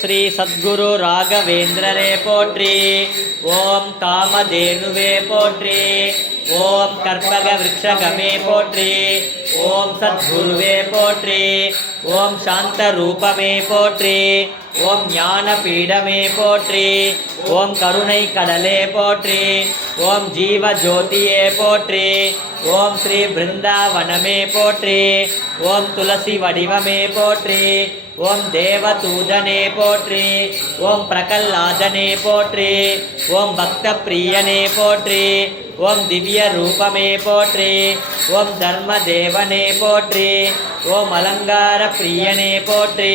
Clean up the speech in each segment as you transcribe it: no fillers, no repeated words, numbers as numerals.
श्री सद्गुरु राघवेंद्र रे पोट्री। ओम कामधेनुवे पोट्री। ओम कर्पग वृक्षगमे पोट्री। ओम सद्गुरुवे पोट्री। ओम शांत रूपमे पोट्री। ओम ज्ञानपीडमे पोट्री। ओम करुणै கடலே पोट्री। ओम जीव ज्योतिये पोट्री। ओम श्री वृंदावनमे पोट्री। ओम तुलसी वडिवमे पोट्री। ओम देवतूदने पोट्री। ओम प्रकल्लादने पोट्री। ओम भक्त प्रियने पोट्री। ओम दिव्य रूपमे पोट्री। ओम धर्मदेवने पोट्री। ओम अलंकार प्रियने पोट्री।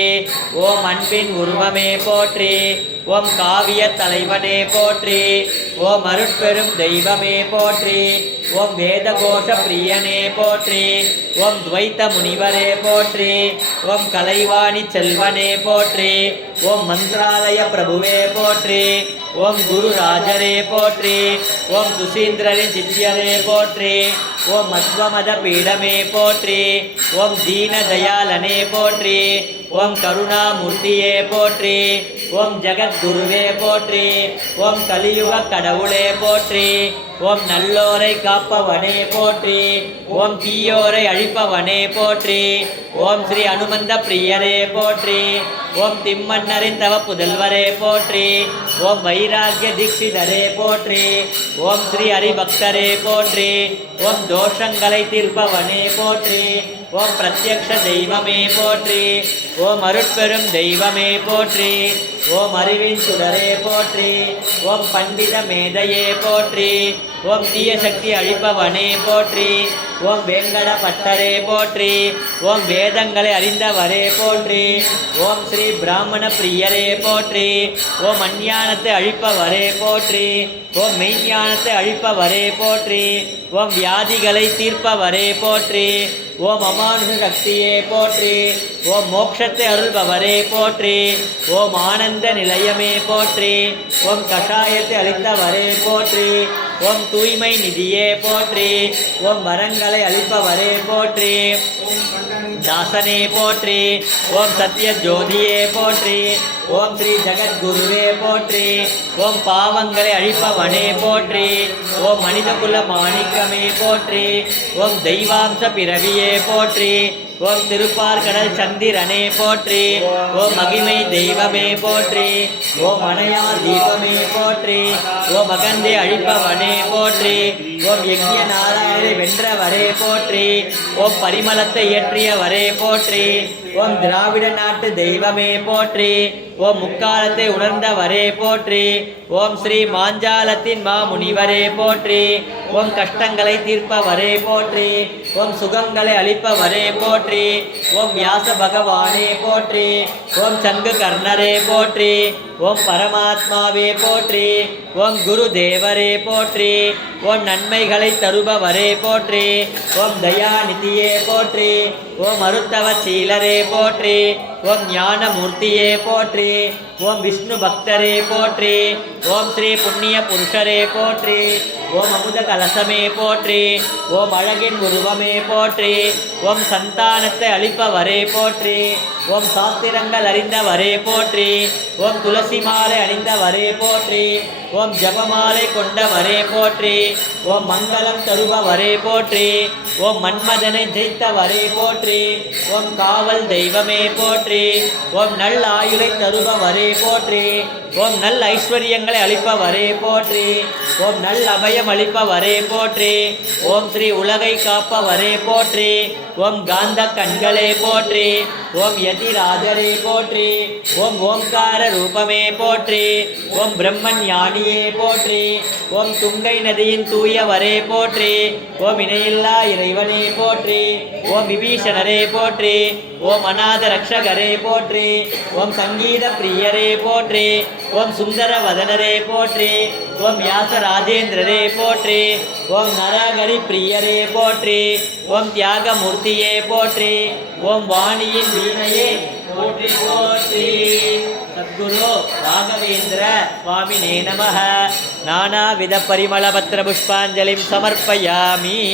ओम अன்பின் உருவமே போற்றி। ओम काव्य தலைவனே போற்றி। ओम அருட்பெரும் தெய்வமே போற்றி। ओम வேதகோஷ பிரியனே போற்றி। ओम द्वैत முனிவரே போற்றி। ओम கலைவாணி செல்வனே போற்றி। ओम मंत्रालय प्रभुवे पोट्री। ओम गुरुराजरे पोट्री। ओम सुशीन्द्ररे जित्यरे पोट्री। ओम मध्वमद पीडमे पोट्री। ओम दीन दयालने पोट्री। ओम करुणामूर्तिये पोट्री। ओम जगद्गुरुवे पोट्री। ओम कलियुग கடவுளே போற்றி। ओम நல்லோரை காப்பவனே போற்றி। ओम தீயோரை அழிப்பவனே போற்றி। ओम श्री அனுமந்த பிரியரே போற்றி। ओम திம்மன்னரின் தவ புதல்வரே போற்றி। ओम வைராகிய தீட்சிதரே போற்றி। ओम श्री ஹரிபக்தரே போற்றி। ओम தோஷங்களை தீர்ப்பவனே போற்றி। ओम प्रत्यक्ष தெய்வமே போற்றி। ओम அருட்பெரும் தெய்வமே போற்றி। ओम அறிவின் சுடரே போற்றி। ओम பண்டித மேதையே போற்றி। ओम தீய சக்தி அழிப்பவனே போற்றி। ओम வேங்கட பட்டரே போற்றி। ओम வேதங்களை அறிந்தவரே போற்றி। ओम श्री பிராமண பிரியரே போற்றி। ओम அஞ்ஞானத்தை அழிப்பவரே போற்றி। ओम மெய்ஞானத்தை அழிப்பவரே போற்றி। ओम வியாதிகளை தீர்ப்பவரே போற்றி। ओम அமானுஷ சக்தியே போற்றி। ओम மோட்சத்தை அருள்பவரே போற்றி। ओम ஆனந்த நிலையமே போற்றி। ओम கஷாயத்தை அளித்தவரே போற்றி। ओम தூய்மை நிதியே போற்றி। ओम வரங்களை அளிப்பவரே போற்றி। दासने पोट्री। ओम सत्य ज्योतिये पोट्री। ओम श्री जगद्गुरुवे पोट्री। ओम पावंगले अழிப்பவனே पोट्री। ओम मनिदकुल माणिक्यमे पोट्री। ओम दैवांश पिरविये पोट्री। ओम तिरुपार्कடல் சந்திரனே போற்றி। ओम மகிமை தெய்வமே போற்றி। ओम அணையார் தீபமே போற்றி। ओम அகந்தை அழிப்பவனே போற்றி। ओम யக்ஞ நாராயணரை வென்றவரே போற்றி। ओम பரிமளத்தை ஏற்றியவரே போற்றி। ओम திராவிட நாட்டு தெய்வமே போற்றி। ओम முக்காலத்தை உணர்ந்தவரே போற்றி। ओम श्री மாஞ்சாலத்தின் மாமுனிவரே போற்றி। ओम கஷ்டங்களை தீர்ப்பவரே போற்றி। ओम சுகங்களை அளிப்பவரே போற்றி। ओम व्यास भगवाने पोट्री। ओम चंग कर्णरे पोट्री। ओम परमात्मावे पोट्री। ओम गुरुदेवरे पोट्री। ओम नन्மைகளை தருபவரே போற்றி। ओम दयानिधिये पोट्री। ओम மருத்துவசீலரே போற்றி। ओम ஞானமூர்த்தியே போற்றி। ओम विष्णु भक्तरे पोट्री। ओम श्री पुण्य पुरुषरे पोट्री। ओम अमुद कलशमे पोट्री। ओम अழகின் உருவமே போற்றி। ओम சந்தானத்தை அளிப்பவரே போற்றி। ओम சாஸ்திரங்கள் அறிந்தவரே போற்றி। ओम துளசி மாலை அணிந்தவரே போற்றி। ओम ஜபமாலை கொண்டவரே போற்றி। ओम மங்களம் தருபவரே போற்றி। ओम மன்மதனை ஜெயித்தவரே போற்றி। ओम காவல் தெய்வமே போற்றி। ओम நல் ஆயுளை தருபவரே போற்றி। ओम நல் ஐஸ்வர்யங்களை அளிப்பவரே போற்றி। ओम நல் அபயம் அளிப்பவரே போற்றி। ओम श्री உலகை காப்பவரே போற்றி। ओम காந்த கண்களே போற்றி। ओम யதிராஜரே போற்றி। ओम ஓம்கார ரூபமே போற்றி। ओम பிரம்மஞானியே போற்றி। ओम துங்கை நதியின் தூயவரே போற்றி। ओम இணையில்லா இறைவனே போற்றி। ओम விபீஷணரே போற்றி। ओम அநாத ரக்ஷகரே போற்றி। ओम சங்கீத பிரியரே போற்றி। ओम சுந்தர வதனரே போற்றி। ओम व्यास राजेंद्ररे पोट्री। ओम नरहरि प्रियरे पोट्री। ओम त्यागमूर्तिये पोट्री। ओम वाणिயின் வீணையே போற்றி போற்றி। सद्गुरु राघवेंद्र स्वामिने नमः। नानाविध परिमलपत्र पुष्पांजलिं समर्पयामि।